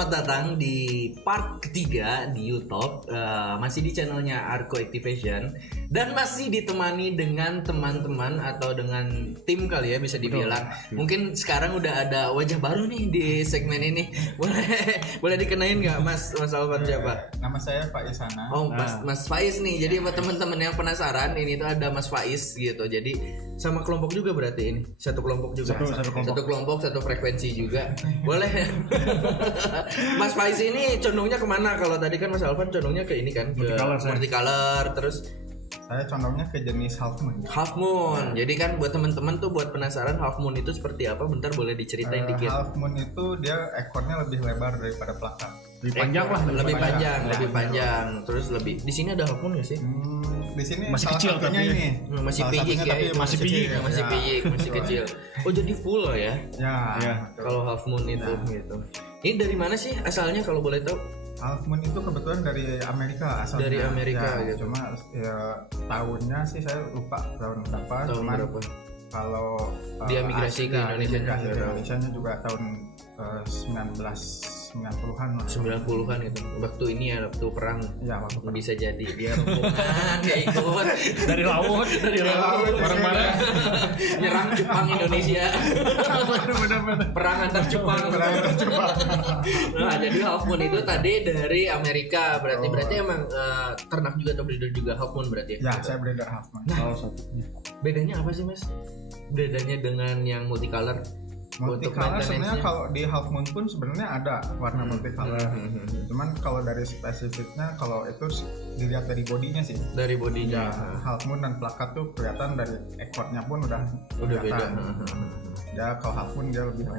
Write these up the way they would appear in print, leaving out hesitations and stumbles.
selamat datang di part ketiga di YouTube. Masih di channelnya Arco Activation dan masih ditemani dengan teman-teman atau dengan tim kali ya bisa dibilang. Mungkin sekarang udah ada wajah baru nih di segmen ini. Boleh dikenain nggak Mas Alvan siapa? Nama saya Pak Isana. Oh, Mas Faiz nih. Jadi buat teman-teman yang penasaran, ini tuh ada Mas Faiz gitu. Jadi sama kelompok juga berarti ini. Satu kelompok juga. Satu kelompok, satu frekuensi juga. Boleh. Mas Faiz ini condongnya kemana? Kalau tadi kan Mas Alvan condongnya ke ini kan, ke multicolor. Terus saya condongnya ke jenis half moon. Half moon. Jadi kan buat teman-teman tuh buat penasaran half moon itu seperti apa? Bentar boleh diceritain dikit. Half moon itu dia ekornya lebih lebar daripada plakat. Lebih panjang lah, lebih panjang. Terus lebih. Di sini ada half moon nggak sih? Di sini masih salah kecil satunya tapi ini. Masih piyik ya. masih piyik. Masih kecil. Oh, jadi full loh ya. Ya. Kalau half moon itu gitu. Ini dari mana sih asalnya kalau boleh tahu? Half moon itu kebetulan dari Amerika asalnya. Dari Amerika ya, gitu. Cuma ya tahunnya sih saya lupa tahun berapa. Tahun Cuman berapa? kalau Dia migrasi ke Indonesia. Indonesia juga tahun 1990-an lah. 90-an itu. Waktu ini ya waktu perang. Ya, waktu perang. Bisa jadi dia rombongan dia ikut dari laut bareng-bareng nyerang Jepang Indonesia. Perang antar Jepang. Nah, jadi half moon itu tadi dari Amerika berarti emang ternak juga atau breeder juga half moon berarti ya? Ya, saya breeder half moon. salah satunya. Bedanya apa sih Mas? Bedanya dengan yang multicolor? Multicolor sebenarnya kalau di half moon pun sebenarnya ada warna multicolor. Cuman kalau dari spesifiknya kalau itu dilihat dari bodinya sih. Dari bodinya. Ya, half moon dan plakat tuh kelihatan dari ekornya pun udah beda. Ya kalau half moon dia lebih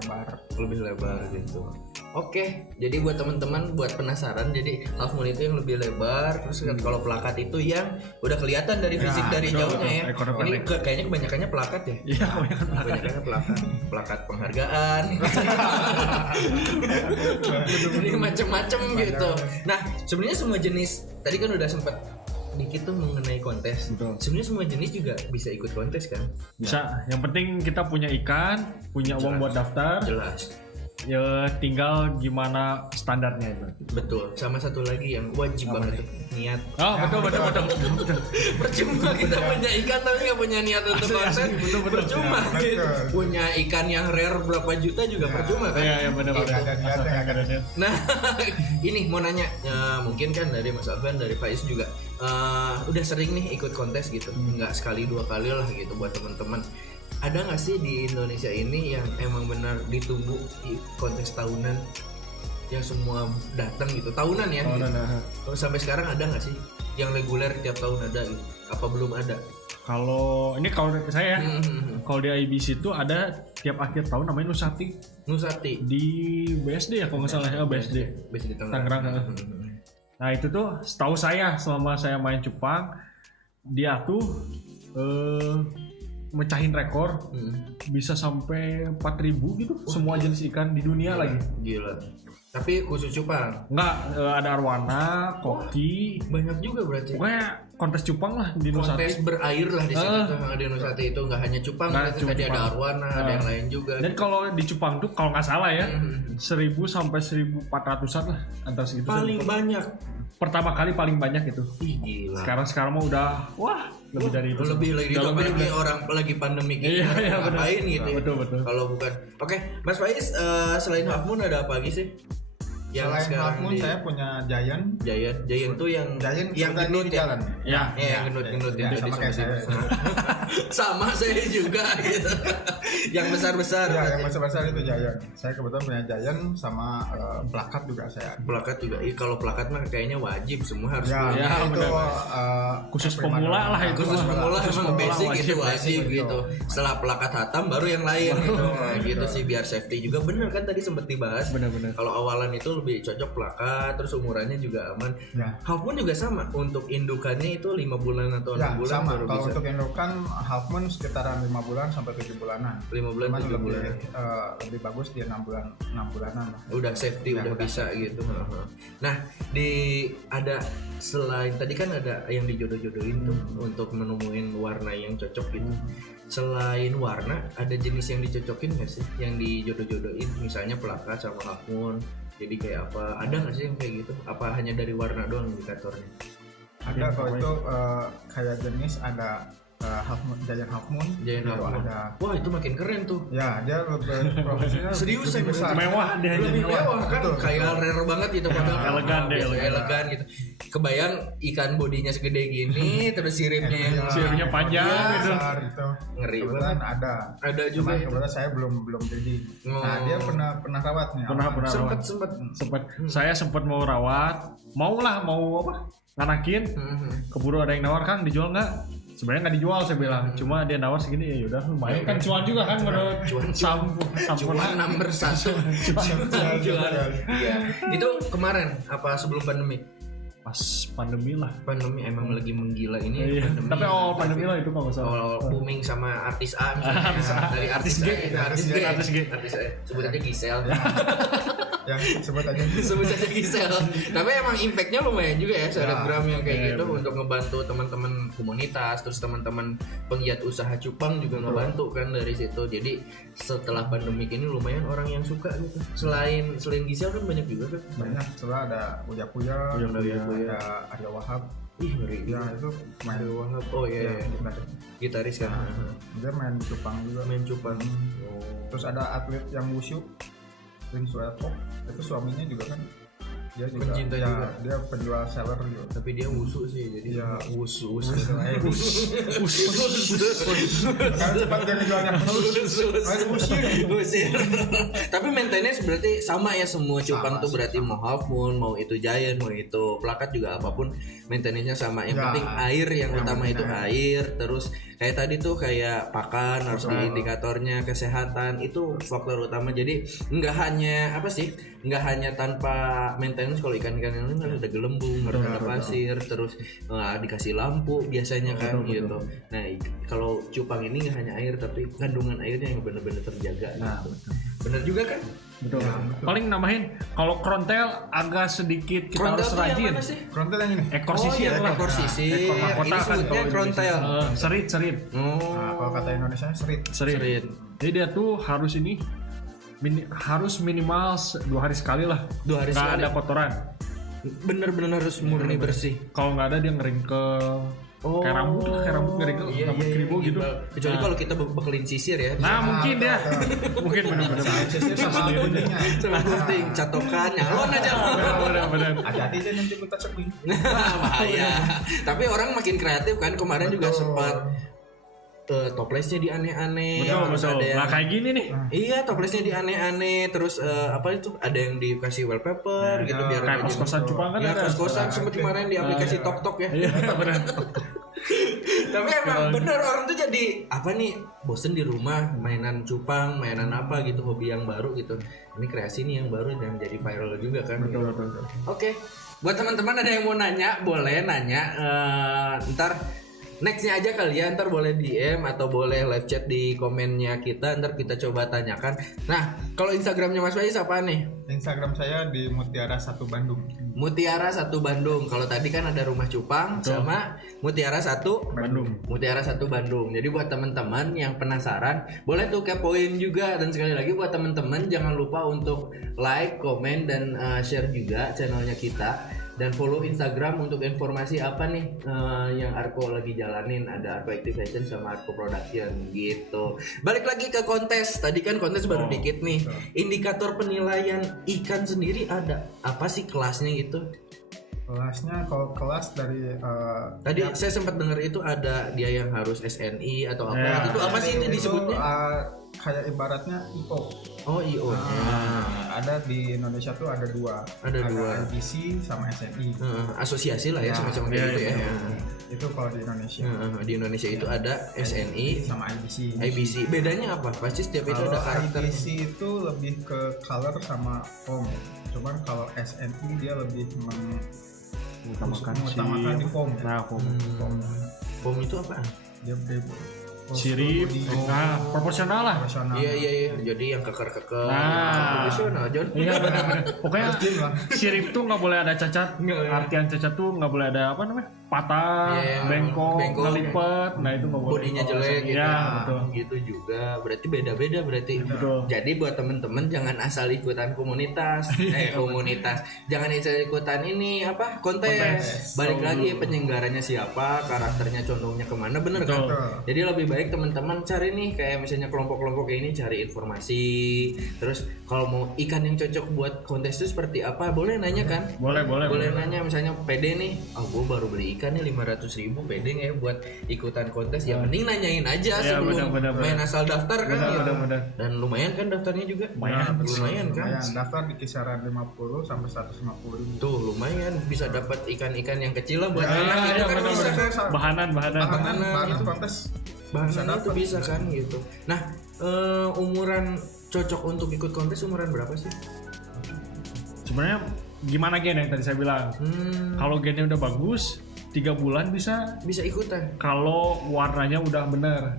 lebar gitu. Oke, jadi buat teman-teman buat penasaran, jadi half moon itu yang lebih lebar, terus kalau plakat itu yang udah kelihatan dari fisik dari jauhnya ya. Ini kayaknya kebanyakannya plakat ya. Iya, kebanyakannya plakat penghargaan. Ini macam-macam gitu. Nah, sebenarnya semua jenis tadi kan udah sempat dikit tuh mengenai kontes. Betul. Sebenarnya semua jenis juga bisa ikut kontes kan? Bisa. Yang penting kita punya ikan, punya uang buat daftar. Jelas. Ya tinggal gimana standarnya itu. Betul. Sama satu lagi yang wajib banget tuh, niat. Oh, betul. Percuma kita punya ikan tapi nggak punya niat untuk konten. Betul. Percuma gitu. Punya ikan yang rare berapa juta juga percuma kan? Iya, benar. Nggak ada niat. Nah, ini mau nanya, mungkin kan dari Mas Alvan, dari Faiz juga udah sering nih ikut kontes gitu, nggak sekali dua kali lah gitu buat teman-teman. Ada nggak sih di Indonesia ini yang emang benar ditunggu di kontes tahunan yang semua datang gitu tahunan ya? Gitu. Sampai sekarang ada nggak sih yang reguler tiap tahun ada gitu? Apa belum ada? Kalau dari saya, kalau di IBC itu ada tiap akhir tahun namanya Nusati di BSD ya kalau nggak salah ya, BSD Tangerang. Nah itu tuh setahu saya selama saya main cupang dia tuh mecahin rekor bisa sampai 4.000 gitu semua jenis ikan di dunia lagi. Gila. Tapi khusus cupang? Enggak, ada arwana, koki, banyak juga berarti. Pokoknya kontes cupang lah di Nusati. Kontes berair lah di situ tuh di Nusati itu nggak hanya cupang, berarti tadi ada arwana, ada yang lain juga. Dan kalau di cupang tuh kalau nggak salah ya 1.000 sampai 1.400-an lah antara segitu. Paling banyak. Pertama kali paling banyak itu. Ih, gila. Sekarang mah udah lebih dari itu. Lebih apalagi orang lagi pandemi gitu. Iya, ngapain gitu. Betul. Kalau bukan. Oke, Mas Faiz, selain half moon ada apa lagi sih? Yang selain half moon saya punya Giant tuh yang gendut di jalan. Ya, yang gendut ya, sama kayak saya. Sama saya juga gitu. Yang besar-besar. Ya, yang besar-besar itu Giant. Saya kebetulan punya Giant sama plakat juga saya. Plakat juga. Kalau plakat mah kayaknya wajib semua harus punya. Ya, itu khusus pemula lah itu. Khusus pemula memang basic itu wajib gitu. gitu. Setelah plakat hatam baru yang lain gitu. Nah, gitu sih biar safety juga. Bener kan tadi sempat dibahas. Bener. Kalau awalan itu lebih cocok plakat, terus umurannya juga aman. Ya. Half moon juga sama. Untuk indukannya itu 5 bulan atau 6 bulan sama. baru Kalau bisa. untuk indukan half moon sekitaran 5 bulan sampai 7 bulanan. 5 bulan 7 bulan. Lebih bagus dia 6 bulanan lah. Udah safety, udah bisa gitu. Nah, ada selain tadi kan ada yang dijodoh-jodohin tuh untuk menemuin warna yang cocok gitu. Selain warna, ada jenis yang dicocokin nggak sih? Yang dijodoh-jodohin, misalnya plakat sama half moon. Jadi kayak apa? Ada nggak sih yang kayak gitu? Apa hanya dari warna doang indikatornya? Ada kalau itu kayak jenis ada Giant Half Moon. Ada. Wah itu makin keren tuh. Ya dia lebih profesional. Serius lebih besar. Mewah dia. Lebih mewah kan? Kayak rare banget gitu padahal kan. Elegan gitu. Kebayang ikan bodinya segede gini, terus siripnya panjang gitu. Ngeri banget. Ada juga. Kebetulan saya belum jadi. Nah dia pernah rawat nih. Sempet. Saya sempat mau rawat, mau apa? Nganakin. Keburu ada yang nawar, Kang dijual nggak? Sebenarnya nggak dijual saya bilang, cuma dia nawar segini ya udah lumayan kan cuan juga kan menurut cuan nomor 1 cuan. Iya. Itu kemarin apa sebelum pandemi? Pas pandemi lah. Pandemi emang lagi menggila ini. Pandemi. Tapi awal pandemi lah itu kalau nggak salah. Awal booming sama artis A misalnya. Dari artis G. Artis A. Sebut aja Gisel. Ya sebut aja Gisel. Tapi emang impactnya lumayan juga ya selebgram yang kayak gitu untuk ngebantu teman-teman komunitas, terus teman-teman penggiat usaha cupang juga ngebantu kan dari situ. Jadi setelah pandemi ini lumayan orang yang suka gitu. Selain Gisel kan banyak juga kan. Banyak. Setelah ada Uya, ada Arya Wahab. Ih ngeri. Ya itu main Arya Wahab. Oh iya. Gitaris kan. Dia main cupang juga. Terus ada atlet yang wushu, Rin Sueto, itu suaminya juga kan dia juga pencinta juga. Dia penjual seller juga. Tapi dia wushu sih, jadi ya wushu. Karena cepat dia jualnya usir. Tapi maintenance berarti sama ya semua cupang tuh berarti mau Half Moon, mau itu Giant, mau itu plakat juga apapun maintenance-nya sama. Yang penting air yang utama itu air, terus kayak tadi tuh kayak pakan harus di indikatornya, kesehatan itu faktor utama. Jadi nggak hanya tanpa maintenance. Kalau ikan-ikan yang lain harus ada gelembung, harus ada pasir, terus dikasih lampu biasanya kan gitu. Nah kalau cupang ini nggak hanya air tapi kandungan airnya yang benar-benar terjaga. Gitu. Bener juga kan? Betul. Paling namahin kalau krontel agak sedikit kita harus rajin. Krontel yang ini. Ekor sisir lah. Ekor sisir. Ekor mahkota kan kalau krontel. Serit. Nah, kalau kata Indonesia serit. Jadi dia tuh harus harus minimal 2 hari sekali lah. 2 hari sekali. Nggak ada kotoran. Bener-bener harus murni bersih. Kalau nggak ada dia ngeringkel. Kayak rambut ngering rambut keribu gitu. Kecuali kalau kita bekelin sisir ya. Nah mungkin dia. Mungkin benar-benar. Sisir sama guntingnya. Sama gunting, catokan, nyalon aja. Benar. Hati-hati aja nanti kita ceking. Bahaya. Tapi orang makin kreatif kan. Kemarin juga sempat toplesnya di aneh-aneh. Betul. Nah kayak gini nih. Iya, toplesnya di aneh-aneh. Terus apa itu? Ada yang dikasih wallpaper gitu biar kayak kos-kosan cupang kan. Ya kos-kosan sempat kemarin di aplikasi Tok ya. Iya benar. Tapi emang bener orang tuh jadi apa nih, bosen di rumah mainan cupang, mainan apa gitu, hobi yang baru gitu. Ini kreasi nih yang baru dan jadi viral juga kan. Betul. Oke. Buat teman-teman ada yang mau nanya, boleh nanya. Ntar nextnya aja kali ya, ntar boleh DM atau boleh live chat di komennya kita, ntar kita coba tanyakan. Nah, kalau Instagramnya Mas Faiz apa nih? Instagram saya di Mutiara 1 Bandung. Mutiara 1 Bandung. Kalau tadi kan ada Rumah Cupang sama Mutiara 1 Bandung. Mutiara 1 Bandung. Jadi buat teman-teman yang penasaran, boleh tuh kepoin juga. Dan sekali lagi buat teman-teman jangan lupa untuk like, komen dan share juga channelnya kita. Dan follow Instagram untuk informasi apa nih yang Arko lagi jalanin. Ada Arko Activation sama Arko Production gitu. Balik lagi ke kontes. Tadi kan kontes baru dikit nih. Indikator penilaian ikan sendiri ada apa sih kelasnya gitu? Kelasnya kalau kelas dari tadi saya sempat dengar itu ada dia yang harus SNI atau apa. Itu apa sih itu disebutnya? Kayak ibaratnya IO. Oh IO. Ada di Indonesia tuh ada dua. Ada IBC sama SNI. Asosiasi lah ya semacam kayak gitu ya. Itu kalau di Indonesia. Di Indonesia itu ada SNI sama IBC. IBC. Bedanya apa? Pasti setiap itu ada karakter. IBC itu lebih ke color sama foam. Cuman kalau SNI dia lebih mengutamakan di foam. Nah, foam. Foam itu apaan? Dia sirip, proporsional lah. Iya. Jadi yang keker-keker, proporsional, John. Iya benar. Pokoknya sirip tuh nggak boleh ada cacat. Artian cacat tuh nggak boleh ada apa namanya? patah, bengkok, ngelipet, nah itu nggak boleh. Bodinya jelek gitu. Ya, betul. Gitu juga, berarti beda-beda berarti. Betul. Jadi buat temen-temen jangan asal ikutan komunitas, jangan asal ikutan ini apa kontes. Balik lagi penyelenggaranya siapa, karakternya condongnya kemana, bener kan? Jadi lebih baik teman-teman cari nih kayak misalnya kelompok-kelompok ini cari informasi. Terus kalau mau ikan yang cocok buat kontes itu seperti apa, boleh nanya kan? Boleh Nanya misalnya pede nih, gue baru beli ikan nih 500.000, pede nggak ya buat ikutan kontes? Ya mending nanyain aja sebelum main asal daftar kan. Dan lumayan kan daftarnya juga. Lumayan kan. Daftar di kisaran 50 sampai 150 ribu. Tuh lumayan bisa dapat ikan-ikan yang kecil lah buat anak itu kan bisa kan. Bahanan itu kontes. Bahanan itu bisa kan gitu. Nah umuran cocok untuk ikut kontes umuran berapa sih? Sebenarnya gimana gen yang tadi saya bilang? Kalau gennya udah bagus, 3 bulan bisa ikutan. Kalau warnanya udah bener,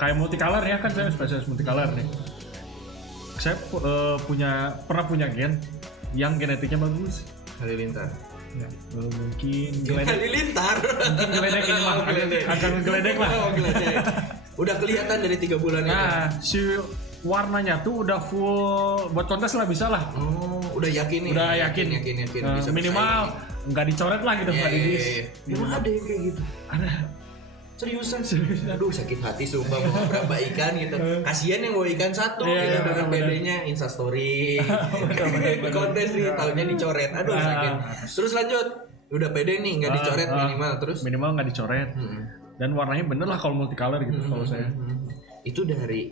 kayak multicolor ya kan, saya spesialis multicolor nih. Saya pernah punya gen yang genetiknya bagus. Halilintar. Ya, mungkin geledek. Halilintar. Mungkin geledek ini mah, akan geledek lah. Udah kelihatan dari 3 bulan itu. Nah, si warnanya tuh udah full buat kontes lah, bisa lah. Udah yakin nih. Udah yakin. Bisa minimal nggak dicoret lah gitu, nggak dibis. Emang ada yang kayak gitu? Ada. Seriusan. Aduh sakit hati sumpah mau berapa ikan gitu. Kasian yang bawa ikan satu gitu dengan pedenya Instastory. Kontes nih tahunnya dicoret. Aduh sakit. Terus lanjut. Udah pede nih nggak dicoret minimal nggak dicoret. Dan warnanya bener lah kalau multicolor gitu kalau saya. Itu dari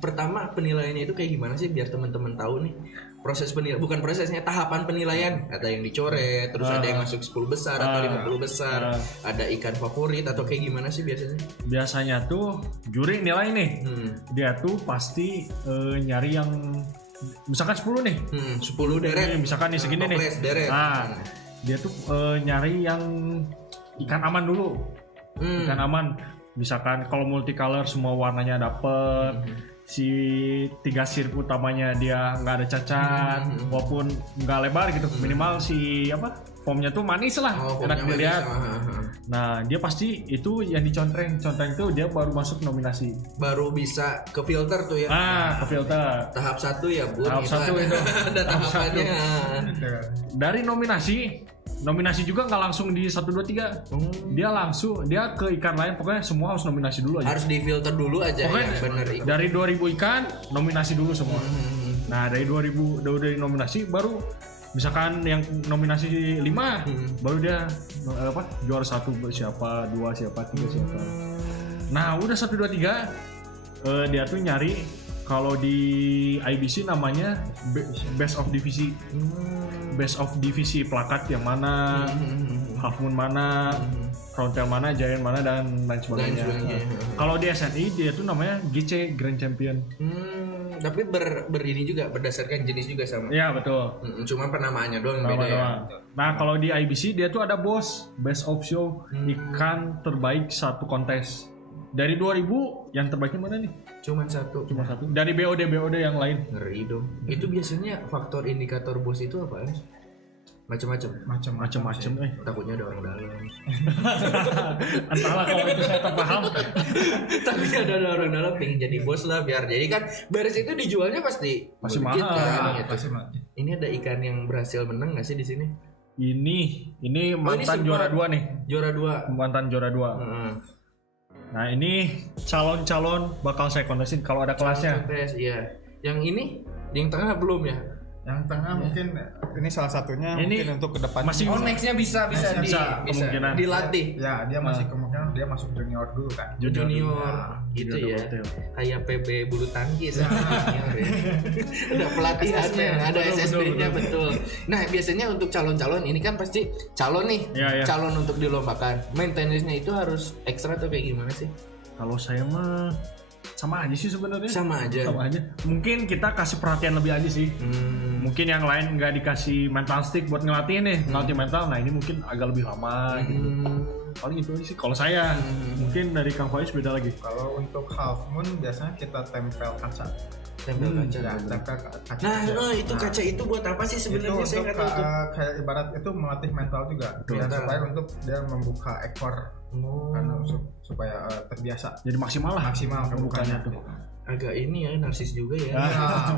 pertama penilaiannya itu kayak gimana sih biar teman-teman tahu nih proses bukan prosesnya, tahapan penilaian. Ada yang dicoret, terus ada yang masuk 10 besar atau 50 besar, ada ikan favorit atau kayak gimana sih biasanya? Biasanya tuh juri nilai nih, dia tuh pasti nyari yang misalkan 10 nih, 10 deret, misalkan nih segini nih. Nah, dia tuh nyari yang ikan aman dulu, ikan aman. Misalkan kalau multicolor semua warnanya dapet, si 3 sirip utamanya dia nggak ada cacat, walaupun nggak lebar gitu, minimal si foamnya tuh manis lah, enak dilihat. Nah dia pasti itu yang dicontreng itu dia baru masuk nominasi. Baru bisa ke filter tuh ya? Ke filter. Tahap 1 ya bun. Tahap 1 itu. Ada tahapannya. Dari nominasi juga nggak langsung di 1, 2, 3. Dia ke ikan lain, pokoknya semua harus nominasi dulu aja. Harus difilter dulu aja. Pokoknya ya, bener. Dari 2000 ikan nominasi dulu semua. Nah dari 2000 dari nominasi baru misalkan yang nominasi 5 baru dia juara 1 siapa, 2 siapa, 3 siapa. Nah udah 1, 2, 3 dia tuh nyari kalau di IBC namanya best of divisi. Best of divisi plakat yang mana, half moon mana, crown tail mana, giant mana dan lain sebagainya. Kalau di SNI dia tuh namanya GC Grand Champion. Tapi ini juga berdasarkan jenis juga sama. Iya betul. Cuma penamaannya doang beda ya. Nah kalau di IBC dia tuh ada best of show, ikan terbaik satu kontes. Dari 2000 yang terbaiknya mana nih? Cuma satu. Dari BOD yang lain. Ngeri dong. Itu biasanya faktor indikator bos itu apa? Macam-macam. Takutnya ada orang dalam. Entahlah kalau itu saya tak paham. Takutnya ada orang dalam pengen jadi bos lah biar. Jadi kan beres itu dijualnya pasti mahal. Kan, gitu. Ini ada ikan yang berhasil menang nggak sih di sini? Ini mantan juara 2 nih. Mantan juara 2. Nah ini calon bakal saya kontesin kalau ada kelasnya. Iya. Yang ini yang tengah belum ya? Yang tengah mungkin ini salah satunya ini mungkin untuk kedepannya. Masih nextnya bisa kemungkinan dilatih. Ya dia masih kemungkinan dia masuk junior dulu kan. Junior gitu ya. Kayak PB bulu tangkis junior ya. Ada pelatihannya, ada SSB-nya betul. Nah biasanya untuk calon-calon ini kan pasti calon nih, calon untuk dilombakan. Maintenance-nya itu harus ekstra atau kayak gimana sih? Kalau saya mah sama aja sih sebenarnya. Sama aja. Mungkin kita kasih perhatian lebih aja sih. Mungkin yang lain nggak dikasih mental stick buat ngelatih nih, ngelatih mental. Nah ini mungkin agak lebih lama gitu. Paling itu aja sih. Kalau saya, mungkin dari Kang Faiz beda lagi. Kalau untuk half moon biasanya kita tempel kaca. Tempel kaca. Ya, tempel kaca. Nah, itu kaca itu buat apa sih sebenarnya? Saya nggak tahu itu. Kayak ibarat itu melatih mental juga. Ya, supaya untuk dia membuka ekor. Karena supaya terbiasa. Jadi maksimal kebukanya tuh. Agak ini ya, narsis juga ya.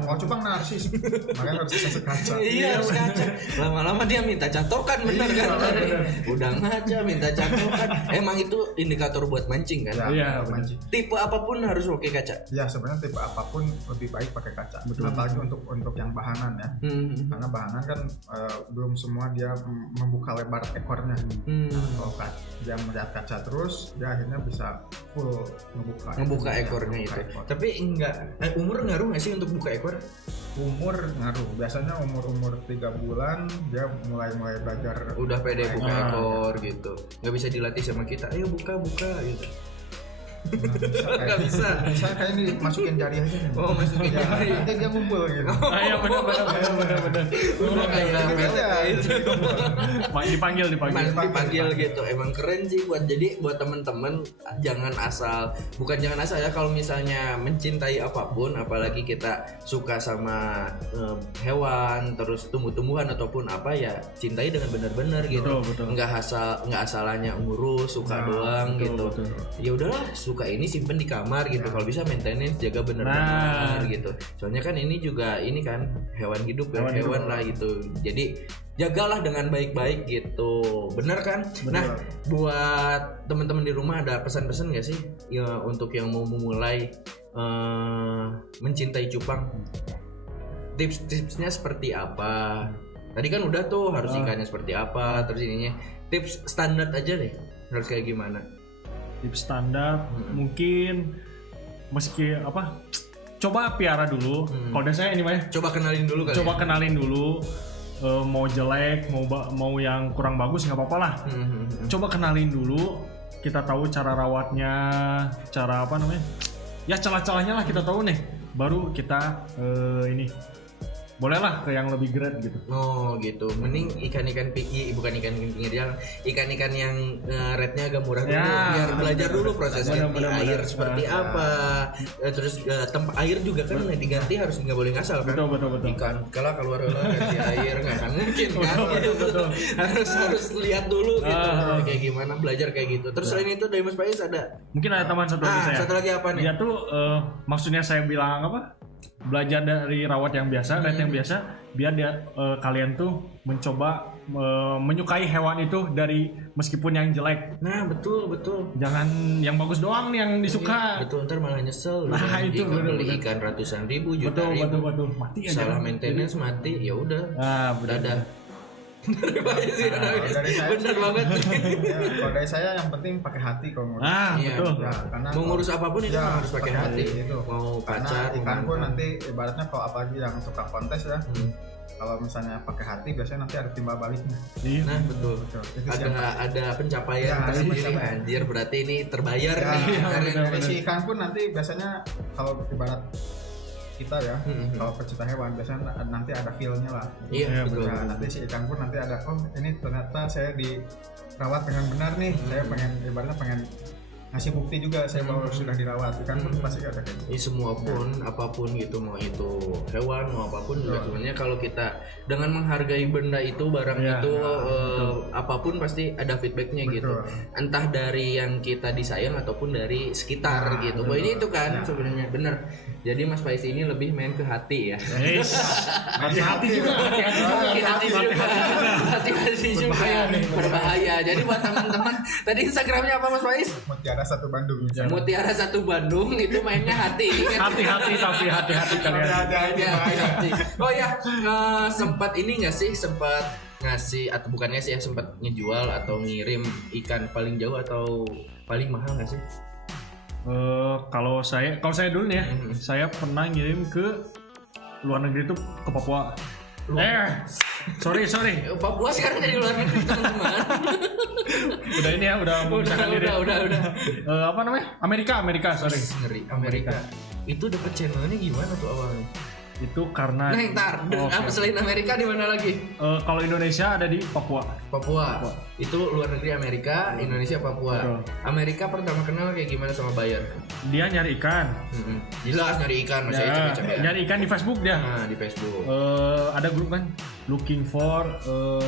Oh, Cupang narsis. Makanya harus bisa kaca. Iya, harus kaca. Lama-lama dia minta catokan, bener kan? Udah ngaca minta catokan. Emang itu indikator buat mancing kan? Iya, mancing. Tipe apapun harus pakai kaca. Ya, sebenarnya tipe apapun lebih baik pakai kaca. Betul. Apalagi untuk yang bahanan ya. Karena bahanan kan belum semua dia membuka lebar ekornya. Kalau dia melihat kaca terus, dia akhirnya bisa full ngebuka ekornya itu. Tapi enggak, umur ngaruh nggak sih untuk buka ekor? Umur ngaruh. Biasanya umur 3 bulan dia mulai belajar. Udah pede buka ekor gitu. Nggak bisa dilatih sama kita. Ayo buka gitu. Nggak bisa. Bisa kayak ini masukin jari aja nih. Oh, masukin jari. Nanti dia ngumpul gitu. Iya benar. Udah kayak dipanggil gitu. Emang keren sih buat temen-temen. Jangan asal ya kalau misalnya mencintai apapun, apalagi kita suka sama hewan, terus tumbuh-tumbuhan ataupun apa ya, cintai dengan benar-benar gitu. Betul. Nggak asalannya ngurus, suka doang gitu. Ya udahlah, suka ini simpen di kamar gitu. Kalau bisa maintenance, jaga bener-bener gitu. Soalnya kan ini juga kan hewan hidup ya, hewan lah gitu. Jadi jagalah dengan baik-baik gitu. Bener kan? Bener. Nah, buat teman-teman di rumah ada pesan-pesan nggak sih ya untuk yang mau memulai mencintai cupang? Tips-tipsnya seperti apa? Tadi kan udah tuh harus ikannya seperti apa, terus ininya. Tips standar aja deh. Harus kayak gimana? Tips standar mungkin meski apa? Coba piara dulu. Kalau saya ini mah coba kenalin dulu kali. Kenalin dulu. Mau jelek, mau yang kurang bagus nggak apa-apa lah. Coba kenalin dulu. Kita tahu cara rawatnya, cara apa namanya? Ya celah-celahnya lah kita tahu nih. Baru kita ini bolehlah ke yang lebih grade gitu. Oh gitu. Mending ikan-ikan bukan ikan pinggir jalan, ikan-ikan yang rate-nya agak murah dulu, biar belajar dulu prosesnya di air seperti apa. Terus tempat air juga kan diganti harus nggak boleh ngasal kan. Betul. Ikan kalau keluar ganti air nggak akan mungkin kan. Betul. harus lihat dulu gitu. Kayak gimana belajar kayak gitu. Terus selain itu dari Mas Faiz ada? Mungkin ada teman satu lagi saya. Satu lagi apa nih? Dia tuh maksudnya saya bilang apa? Belajar dari rawat yang biasa, rate yang biasa, biar kalian tuh mencoba menyukai hewan itu dari meskipun yang jelek. Nah betul. Jangan yang bagus doang nih yang disuka. Betul, ntar malah nyesel. Nah itu beli ikan ratusan ribu, juta ribu. Betul. Mati aja. Salah maintenance mati, ya udah. Dadah. Dari saya bener banget. Kalau dari saya yang penting pakai hati kalau ngurus. Betul. Ya, karena mau ngurus apapun itu harus pakai hati. Itu. Mau karena pacar, ikan pun nanti ibaratnya kalau apalagi yang suka kontes ya. Kalau misalnya pakai hati biasanya nanti ada timbal baliknya. Nah betul. Ada pencapaian tersendiri. Anjir, berarti ini terbayar nih. Dari si ikan pun nanti biasanya kalau ibarat kita ya, kalau pecinta hewan biasanya nanti ada feel-nya lah. Iya betul. Ya, nanti si ikan pun nanti ada, ini ternyata saya dirawat dengan benar nih. Saya ibaratnya pengen ngasih bukti juga saya bahwa sudah dirawat. Ikan pun pasti ada kayak gitu. Semua pun apapun gitu, mau itu hewan mau apapun juga sebenarnya kalau kita dengan menghargai benda itu, barang itu apapun pasti ada feedbacknya gitu. Entah dari yang kita disayang ataupun dari sekitar gitu. Bahwa ini itu kan sebenarnya benar. Jadi Mas Faiz ini lebih main ke hati ya. Hati-hati juga. Hati-hati juga. Berbahaya. Jadi buat teman-teman, tadi Instagramnya apa Mas Faiz? Mutiara 1 Bandung. Mutiara 1 Bandung itu mainnya hati. Hati-hati tapi hati-hati kalian. Hati-hati. Oh ya, sempat ini nggak sih ngasih atau bukan ngasih ya, sempat ngejual atau ngirim ikan paling jauh atau paling mahal nggak sih? Kalau saya dulu nih ya, saya pernah ngirim ke luar negeri tuh ke Papua. Sorry. Papua sekarang jadi luar negeri teman-teman. Udah ini ya, udah memisahkan diri. Udah. Apa namanya? Amerika, sorry. Ngeri, Amerika. Itu dapat channelnya gimana tuh awalnya? Itu karena selain Amerika di mana lagi? Kalau Indonesia ada di Papua. Itu luar negeri Amerika, Indonesia, Papua. Betul. Amerika pertama kenal kayak gimana sama Bayer? Dia nyari ikan. Jelas nyari ikan, masih capek-capek. Nyari ikan di Facebook dia. Nah, di Facebook. Ada grup kan, looking for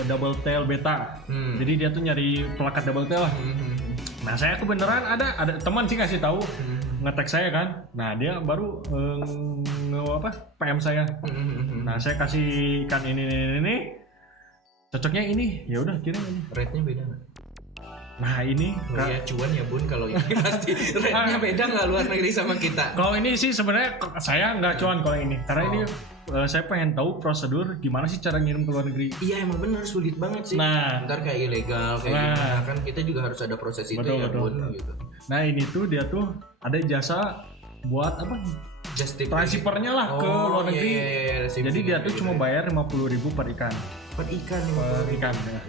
double tail beta. Jadi dia tuh nyari pelakat double tail lah. Nah, saya kebenaran ada teman sih ngasih tahu. Nge-tag saya kan, nah dia baru PM saya. Nah saya kasih ikan ini, cocoknya ini, ya udah kirim ini. Rate-nya beda nggak? Nah ini ya cuan ya bun, kalau ini pasti rate-nya beda nggak luar negeri sama kita. Kalau ini sih sebenarnya saya nggak cuan kalau ini, karena ini saya pengen tahu prosedur gimana sih cara ngirim ke luar negeri. Iya emang bener sulit banget sih. Nah, ntar kayak ilegal kayak gimana kan, kita juga harus ada proses itu ya bun gitu. Nah ini tuh dia tuh ada jasa buat apa? Transfernya lah ke luar negeri. Iya, jadi dia tuh cuma bayar 50.000 per ikan. Per ikan. Ya.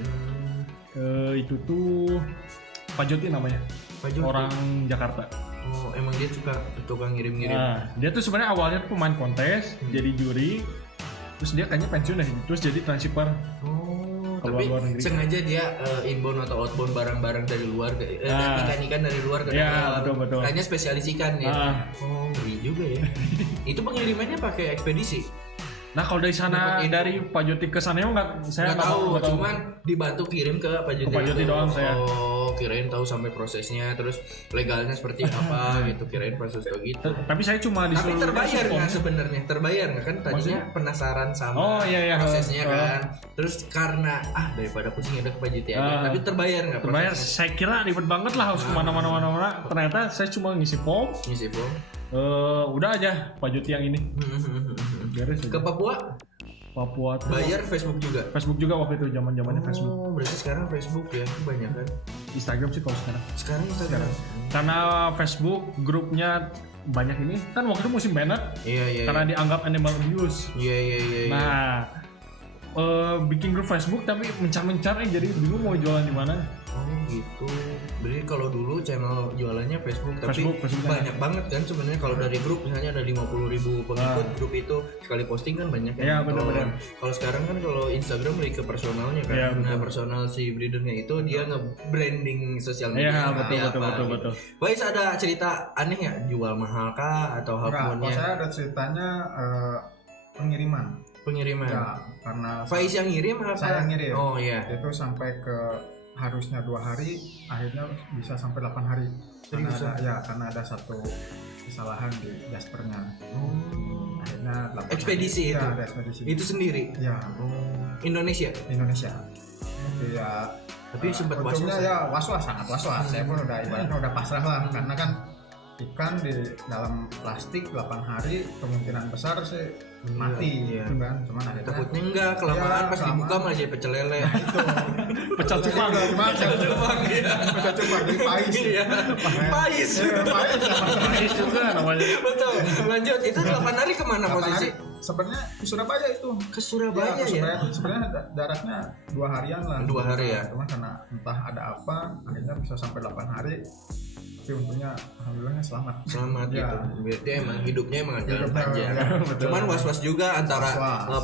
Itu tuh Pak Joti namanya. Orang Jakarta. Oh, emang dia suka tukang ngirim-ngirim. Nah, dia tuh sebenarnya awalnya tuh pemain kontes, jadi juri. Terus dia kayaknya pensiun deh, terus jadi transfer. Tapi sengaja dia inbound atau outbound barang-barang dari luar, ikan-ikan dari luar ke dalam. Betul. Hanya spesialis ikan ya. Ngeri juga ya. Itu pengirimannya pakai ekspedisi. Nah kalau dari sana dari Pak Joti ke sana saya nggak tahu. Cuman dibantu kirim ke Pak Joti. Pak Joti doang saya. Kirain tahu sampai prosesnya, terus legalnya seperti apa gitu. Kirain proses kayak gitu. Tapi saya cuma disuruh. Tapi terbayar nggak sebenarnya? Terbayar nggak kan? Tadinya penasaran sama prosesnya kan. Terus karena daripada pusing ada ke Pak Joti aja. Tapi terbayar nggak? Terbayar. Saya kira ribet banget lah harus kemana-mana. Ternyata saya cuma ngisi form. Udah aja Pak Joti yang ini. Ke Papua tuh bayar Facebook juga waktu itu zamannya Facebook. Berarti sekarang Facebook ya banyak kan. Instagram sih kalau sekarang Instagram. Karena Facebook grupnya banyak ini kan waktu itu musim banget. Iya. Karena dianggap animal abuse. Iya. Nah bikin grup Facebook tapi mencar-mencar jadi bingung mau jualan di mana. Gitu. Berarti kalau dulu channel jualannya Facebook tapi banyak banget kan sebenarnya. Kalau dari grup misalnya ada 50.000 pengikut grup itu, sekali posting kan banyak ya. Benar. Kalau sekarang kan kalau Instagram lebih ke personalnya kan. Ya, nah personal si breedernya itu dia nge-branding sosial media. Iya betul. Wais ada cerita aneh ya, jual mahal kah atau halpunnya? Saya ada ceritanya pengiriman. Ya, karena Faiz yang ngirim apa? Saya yang ngirim. Oh iya. Itu sampai ke harusnya 2 hari, akhirnya bisa sampai 8 hari. Karena ada satu kesalahan di Jaspernya. Akhirnya 8 ekspedisi hari. itu. Ada ekspedisi. Itu sendiri. Ya. Indonesia. Tapi sempat was-was. Sangat was-was. Saya pun udah pasrah lah, karena kan ikan di dalam plastik 8 hari kemungkinan besar sih mati gitu kan. Cuman akhirnya takutnya enggak kelamaan pas dibuka malah jadi pecel lele. Itu pecel cupang jadi pais juga namanya. Betul. Lanjut, itu 8 hari kemana posisi? Sebenarnya ke Surabaya itu. Ke Surabaya ya. Sebenarnya daratnya 2 harian lah. 2 hari ya. Cuman karena entah ada apa akhirnya bisa sampai 8 hari. Tapi untungnya alhamdulillahnya selamat gitu. Berarti emang hidupnya emang jalan panjang. Cuman was-was juga antara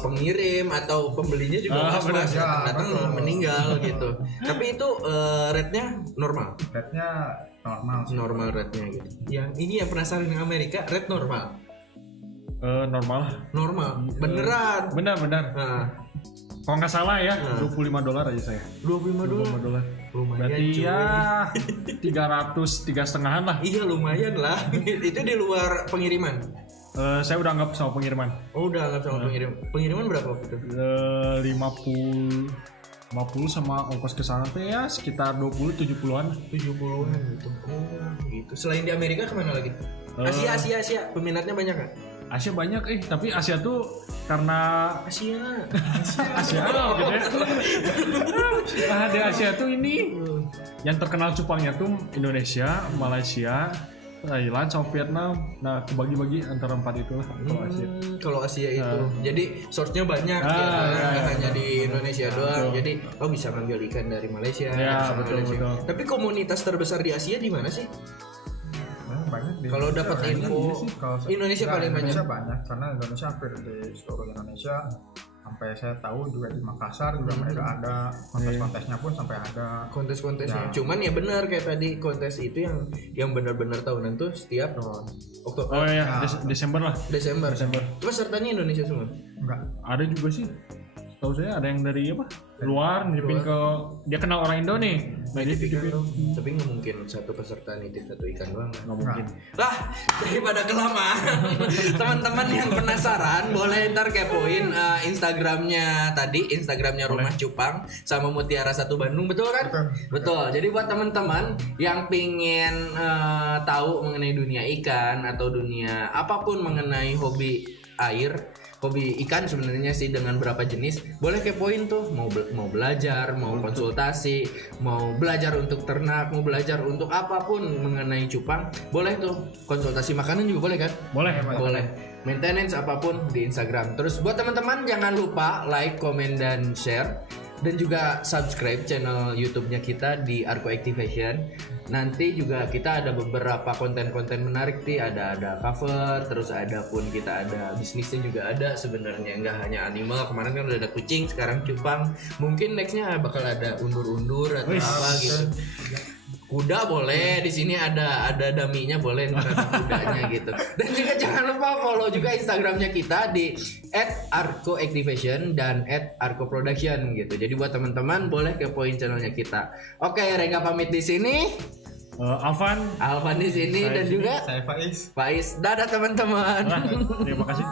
pengirim atau pembelinya juga was-was. Datang meninggal gitu. Tapi itu rate-nya normal. Rate-nya normal. Normal rate-nya gitu. Yang ini yang penasaran dengan Amerika, rate normal. Normal. Beneran. Benar. Kalau nggak salah ya, $25 aja saya. $25. Lumayan. Berarti ya 300-3,5 lah. Iya lumayan lah. Itu di luar pengiriman. Saya udah anggap sama pengiriman. Oh udah anggap sama pengiriman. Pengiriman berapa waktu itu? 50 sama ongkos ke sana tuh ya sekitar 70-an gitu. Oh gitu. Selain di Amerika kemana lagi? Asia. Peminatnya banyak nggak? Asia banyak tapi Asia tuh karena Asia gitu ya. Nah di Asia tuh ini yang terkenal cupangnya tuh Indonesia, Malaysia, Thailand sama Vietnam. Nah kebagi-bagi antara 4 itulah kalau Asia. Kalau Asia itu jadi source-nya banyak hanya di Indonesia doang. Jadi bisa ngambil ikan dari Malaysia. Betul. Tapi komunitas terbesar di Asia di mana sih? Banyak Kalau dapat info Indonesia paling banyak. Banyak karena Indonesia hampir di seluruh Indonesia. Sampai saya tahu juga di Makassar juga mereka ada kontes-kontesnya pun sampai ada kontes-kontesnya. Cuman ya benar kayak tadi kontes itu yang benar-benar tahunan tuh setiap Oktober. Oh ya, Desember lah. Desember. Itu pesertanya Indonesia semua? Enggak. Ada juga sih. Tahu saya ada yang dari apa? Luar nitipin ke dia kenal orang Indo nih. Nah, dia titipin. Tapi nggak mungkin satu peserta nitip satu ikan doang. Nggak mungkin. Lah, daripada kelamaan. Teman-teman yang penasaran boleh ntar kepoin Instagramnya Rumah Cupang sama Mutiara 1 Bandung, betul kan? Betul. Jadi buat teman-teman yang pingin tahu mengenai dunia ikan atau dunia apapun mengenai hobi air, hobi ikan sebenarnya sih dengan berapa jenis, boleh kepoin tuh, mau belajar, mau konsultasi, mau belajar untuk ternak, mau belajar untuk apapun mengenai cupang, boleh tuh. Konsultasi makanan juga boleh kan? Boleh. Maintenance apapun di Instagram. Terus buat teman-teman jangan lupa like, comment dan share. Dan juga subscribe channel YouTube-nya kita di Arco Activation. Nanti juga kita ada beberapa konten-konten menarik nih, ada cover, terus ada pun kita ada bisnisnya juga ada sebenarnya, nggak hanya animal. Kemarin kan udah ada kucing, sekarang cupang. Mungkin nextnya bakal ada undur-undur atau apa gitu. Kuda boleh, di sini ada daminya boleh, kudanya gitu. Dan juga jangan lupa follow juga Instagramnya kita di @arcoactivation dan @arcoproduction gitu. Jadi buat teman-teman boleh kepoin channelnya kita. Oke, Rengga pamit di sini. Alvan di sini dan juga saya Faiz. Dadah teman-teman. Terima kasih.